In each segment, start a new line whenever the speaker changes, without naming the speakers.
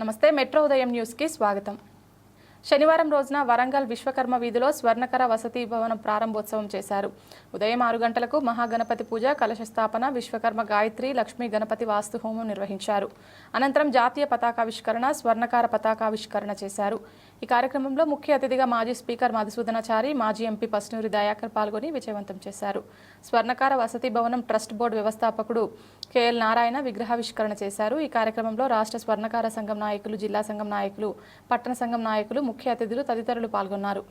నమస్తే మెట్రో ఉదయం న్యూస్కి స్వాగతం. శనివారం రోజున వరంగల్ విశ్వకర్మ వీధిలో స్వర్ణకర వసతి భవనం ప్రారంభోత్సవం చేశారు. ఉదయం ఆరు గంటలకు మహాగణపతి పూజ కలశ స్థాపన విశ్వకర్మ గాయత్రి లక్ష్మీ గణపతి వాస్తు హోమం నిర్వహించారు. అనంతరం జాతీయ పతాకావిష్కరణ స్వర్ణకార పతాకావిష్కరణ చేశారు. ఈ కార్యక్రమంలో ముఖ్య అతిథిగా మాజీ స్పీకర్ మధుసూదనాచారి మాజీ ఎంపీ పస్నూరి దయాకర్ పాల్గొని విజయవంతం చేశారు. స్వర్ణకార వసతి భవనం ట్రస్ట్ బోర్డు వ్యవస్థాపకుడు కెఎల్ నారాయణ విగ్రహావిష్కరణ చేశారు. ఈ కార్యక్రమంలో రాష్ట్ర స్వర్ణకార సంఘం నాయకులు జిల్లా సంఘం నాయకులు పట్టణ సంఘం నాయకులు ముఖ్య అతిథులు తదితరులు పాల్గొన్నారు.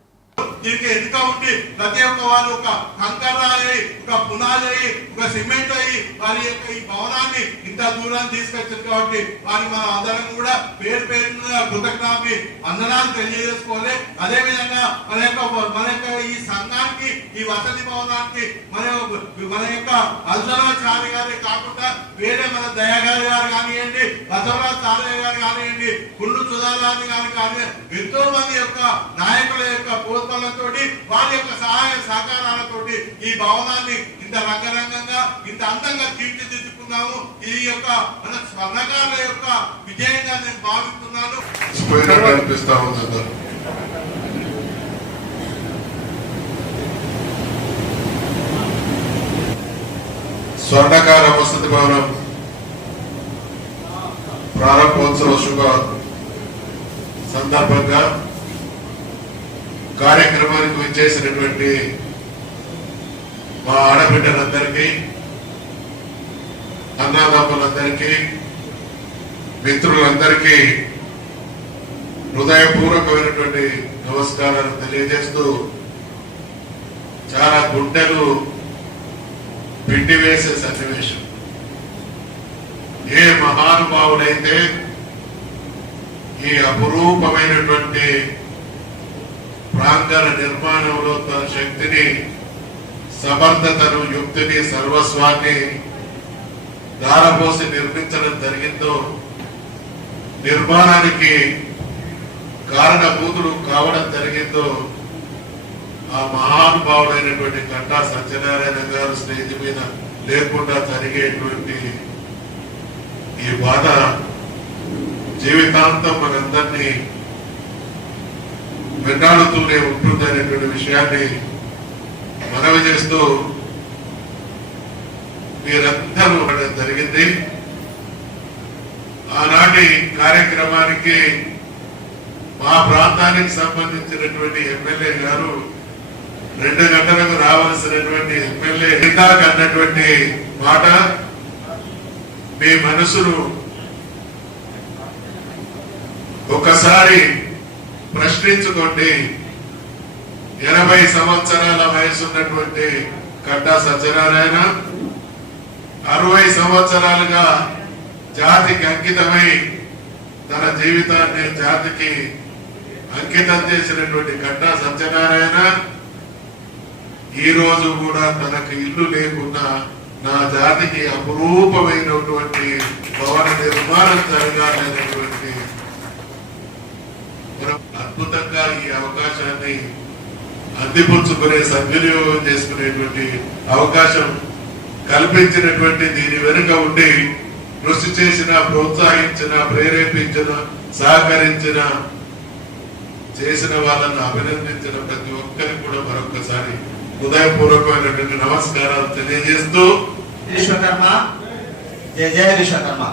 దీనికి ఎదుక ఉండి ప్రతి ఒక్క వారు ఒక కంకర అయ్యి ఒక పునాది అయ్యి ఒక సిమెంట్ అయ్యి వారి యొక్క ఈ భవనాన్ని ఇంత దూరం తీసుకొచ్చారు కాబట్టి వారి మన అందరం కూడా పేరు పేరున కృతజ్ఞాపి అందనాలు తెలియజేసుకోవాలి. అదే విధంగా మన యొక్క మన యొక్క ఈ సంఘానికి ఈ వసతి భవనానికి మన యొక్క- మన యొక్క అర్జునాచార్య గారి కాకుండా వేరే మన దయాగారి గారు కానివ్వండి బసవరాచార్య గారు కానివ్వండి గుండు సుధారాన్ని గారు కానీ ఎంతో మంది యొక్క నాయకుల యొక్క ప్రోత్సాహంతోటి వారి యొక్క సహాయ సహకారాలతో ఈ భవనాన్ని ఇంత రంగరంగంగా ఇంత అందంగా తీర్చిదిద్దుకున్నాము. ఈ యొక్క మన స్వర్ణకారుల యొక్క విజయంగా నేను భావిస్తున్నాను.
పోయినట్టు ఉంది స్వర్ణకార వసతి భవనం ప్రారంభోత్సవ శుభ సందర్భంగా కార్యక్రమానికి విచ్చేసినటువంటి మా ఆడబిడ్డలందరికీ అన్నదమ్ములందరికీ మిత్రులందరికీ హృదయపూర్వకమైనటువంటి నమస్కారాలు తెలియజేస్తూ చాలా గుండెలు పిండి వేసే సన్నివేశం. ఏ మహానుభావుడైతే ఈ అపురూపమైనటువంటి ప్రాంగణ నిర్మాణంలో తన శక్తిని సమర్థతను యుక్తిని సర్వస్వాన్ని దారపోసి నిర్మించడం జరిగిందో నిర్మాణానికి కారణభూతుడు కావడం జరిగిందో ఆ మహానుభావుడైనటువంటి కట్టా సత్యనారాయణ గారు స్నేహితు మీద లేకుండా జరిగేటువంటి ఈ బాధ జీవితాంతం మనందరినీ వెన్నాడుతూనే ఉంటుందనేటువంటి విషయాన్ని మనవి చేస్తూ మీరందరూ జరిగింది. ఆనాటి కార్యక్రమానికి మా ప్రాంతానికి సంబంధించినటువంటి ఎమ్మెల్యే గారు రెండు గంటలకు రావాల్సినటువంటి ఎమ్మెల్యే ఇందాక అన్నటువంటి మాట మీ మనసును ఒకసారి ప్రశ్నించుకోండి ఎనభై సంవత్సరాల వయసు ఉన్నటువంటి కట్టా సత్యనారాయణ అరవై సంవత్సరాలుగా జాతికి అంకితమై తన జీవితాన్ని జాతికి అంకితం చేసినటువంటి కట్టా సత్యనారాయణ ఈ రోజు కూడా తనకు ఇల్లు లేకుండా నా జాతికి అపురూపమైనటువంటి భవన నిర్మాణం జరగాలనేటువంటి మనం అద్భుతంగా ఈ అవకాశాన్ని అందిపుచ్చుకునే సద్వినియోగం చేసుకునేటువంటి అవకాశం కల్పించినటువంటి దీని వెనుక ఉండి కృషి చేసిన ప్రోత్సహించిన ప్రేరేపించిన సహకరించిన చేసిన వాళ్ళను అభినందించిన ప్రతి ఒక్కరికి కూడా మరొకసారి హృదయపూర్వకమైనటువంటి నమస్కారాలు తెలియజేస్తూ
విశ్వకర్మ. జయ జయ విశ్వకర్మ.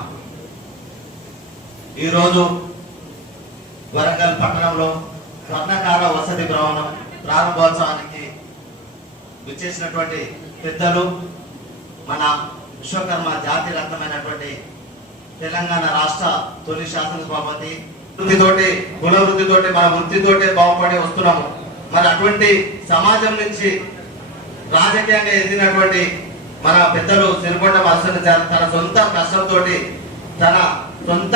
ఈరోజు వరంగల్ పట్టణంలో స్వర్ణకార వసతి భవనం ప్రారంభోత్సవానికి విచ్చేసినటువంటి పెద్దలు మన విశ్వకర్మ జాతి రత్నమైనటువంటి తెలంగాణ రాష్ట్ర తొలి శాసనసభాపతి. వృత్తితోటి కుల వృత్తితోటి మన వృత్తితోటే బాగుపడి వస్తున్నాము. మరి అటువంటి సమాజం నుంచి రాజకీయంగా ఎదిగినటువంటి మన పెద్దలు సిరికొండ మత్స్య తన సొంత కష్టంతో తన సొంత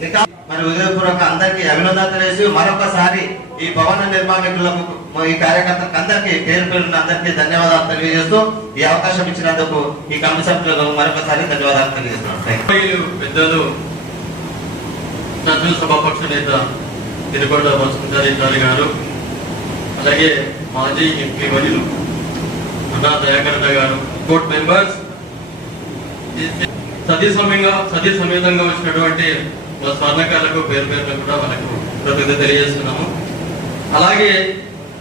నికా మరి ఉదయపూర్వక అందరికీ అభినందన తెలియజేసి మరొకసారి ఈ భవన నిర్మాణకులకు ఈ కార్యకర్తలకు అందరికీ పేరు పేరున అందరికీ ధన్యవాదాలు తెలియజేస్తూ ఈ అవకాశం ఇచ్చినందుకు ఈ కమిటీ సభ్యులకు మరొకసారి ధన్యవాదాలు తెలియజేస్తున్నాను.
పెద్దలు శాసన సభాపక్ష నేత తిరుపతి వసుంధరాచారి గారు అలాగే మాజీ ఎంపీ వనిలు అన్నా దయాకరణ గారు కోర్ట్ మెంబర్స్ సతీ సమయంగా సతీ సమేతంగా వచ్చినటువంటి మా స్వర్ణకారులకు పేరు పేరున కూడా మనకు కృతజ్ఞత తెలియజేస్తున్నాము. అలాగే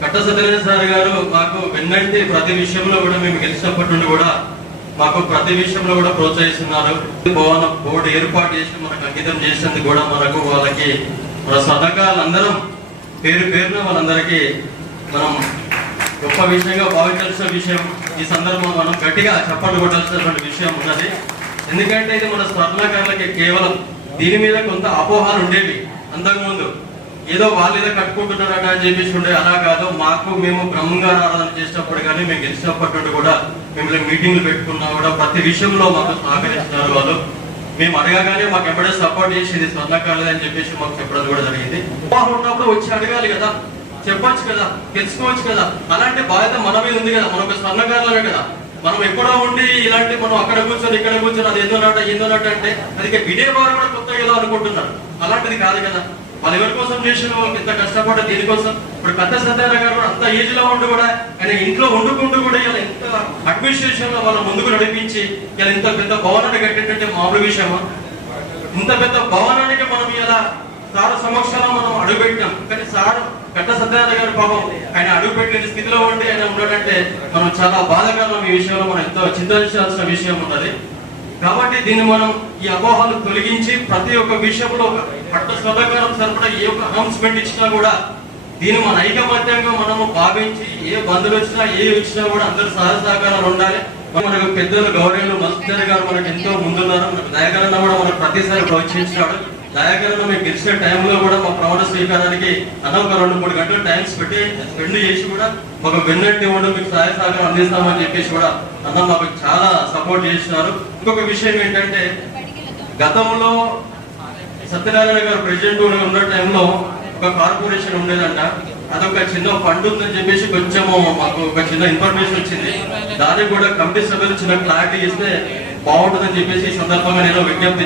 కట్ట సత్యనారాయణ సార్ గారు మాకు వెన్నంటి ప్రతి విషయంలో కూడా మేము గెలిచినప్పటి నుండి కూడా మాకు ప్రతి విషయంలో కూడా ప్రోత్సహిస్తున్నారు. భవన బోర్డు ఏర్పాటు చేసి మనకు అంకితం చేసినందుకు కూడా మనకు వాళ్ళకి మన సతకాలందరం పేరు పేరున వాళ్ళందరికీ మనం గొప్ప విషయంగా భావించాల్సిన విషయం ఈ సందర్భం మనం గట్టిగా చప్పట్లు కొట్టాల్సినటువంటి విషయం ఉన్నది. ఎందుకంటే ఇది మన స్వర్ణకారులకి కేవలం దీని మీద కొంత అపోహాలు ఉండేవి. అంతకుముందు ఏదో వాళ్ళు ఏదో కట్టుకుంటున్నారట అని చెప్పేసి ఉండే అలా కాదు. మాకు మేము బ్రహ్మంగా ఆరాధన చేసినప్పుడు కానీ మేము గెలిచినప్పటి నుండి కూడా మిమ్మల్ని మీటింగ్లు పెట్టుకున్నా కూడా ప్రతి విషయంలో మాకు సహకరిస్తున్నారు వాళ్ళు. మేము అడగగానే మాకు ఎప్పుడే సపోర్ట్ చేసింది స్వర్ణకారులు అని చెప్పేసి మాకు చెప్పడం కూడా జరిగింది. అపోహలు ఉన్నప్పుడు వచ్చి అడగాలి కదా. చెప్పొచ్చు కదా. తెలుసుకోవచ్చు కదా. అలాంటి బాధ్యత మన మీద ఉంది కదా. మన ఒక స్వర్ణకారులమే కదా. మనం ఎక్కడో ఉండి ఇలాంటి మనం అక్కడ కూర్చొని ఇక్కడ కూర్చొని అది ఏందో నాట ఏందో నాట అంటే అది విజయవాడ వినేవారు కూడా కొత్తగా ఏదో అనుకుంటున్నారు. అలాంటిది కాదు కదా. వాళ్ళు ఎవరి కోసం చేసిన వాళ్ళకి ఇంత కష్టపడ్డ దీనికోసం ఇప్పుడు పెద్ద సత్యనారాయణ గారు కూడా అంత ఏజ్లో ఉండి కూడా ఆయన ఇంట్లో వండుకుంటూ కూడా ఇలా ఇంత అడ్మినిస్ట్రేషన్లో వాళ్ళ ముందుకు నడిపించి ఇలా ఇంత పెద్ద భవనాన్ని కట్టేటంటే మామూలు విషయమా? ఇంత పెద్ద భవనానికి మనం ఇలా సార్ సమక్షంలో మనం అడుగుపెట్టాం. కానీ సార్ కట్ట సత్యనారాయణ గారు పాపం ఆయన అడుగు అడుగుపెట్టిన స్థితిలో ఉండి ఆయన ఉన్నాడంటే మనం చాలా బాధాకరం ఈ విషయంలో మనం ఎంతో చింతించాల్సిన విషయం ఉన్నది. కాబట్టి దీన్ని మనం ఈ అపోహలు తొలగించి ప్రతి ఒక్క విషయంలో ఒక పట్ట స్వతకారం సరిపడా ఏ ఒక్క అనౌన్స్మెంట్ ఇచ్చినా కూడా దీన్ని మన ఐకమత్యంగా మనము భావించి ఏ బంధువులు వచ్చినా ఏ వచ్చినా కూడా అందరు సహజ సహకారాలు ఉండాలి. మనకు పెద్దలు గౌరవులు మస్తుగారు గారు మనకు ఎంతో ముందున్నారు. మనకు దయాకరణ కూడా మనకు ప్రతిసారి ప్రోత్సహించాడు. దయాకరణ మేము గెలిచిన టైంలో కూడా మా ప్రమాణ స్వీకారానికి అన్న ఒక రెండు మూడు గంటలు టైం పెట్టి స్పెండ్ చేసి కూడా ఒక వెన్నట్టు ఇవ్వడం మీకు సహాయ సహకారం అందిస్తామని చెప్పేసి కూడా అన్న మాకు చాలా సపోర్ట్ చేసినారు. ఇంకొక విషయం ఏంటంటే గతంలో సత్యనారాయణ గారు ప్రెసిడెంట్ ఉన్న టైంలో ఒక కార్పొరేషన్ ఉండేదంట. అదొక చిన్న ఫండ్ ఉందని చెప్పేసి కొంచెము మాకు ఒక చిన్న ఇన్ఫర్మేషన్ వచ్చింది. దానికి కూడా కమిటీ సభ్యులు చిన్న క్లారిటీ ఇస్తే బాగుంటుందని చెప్పేసి ఈ సందర్భంగా నేను విజ్ఞప్తి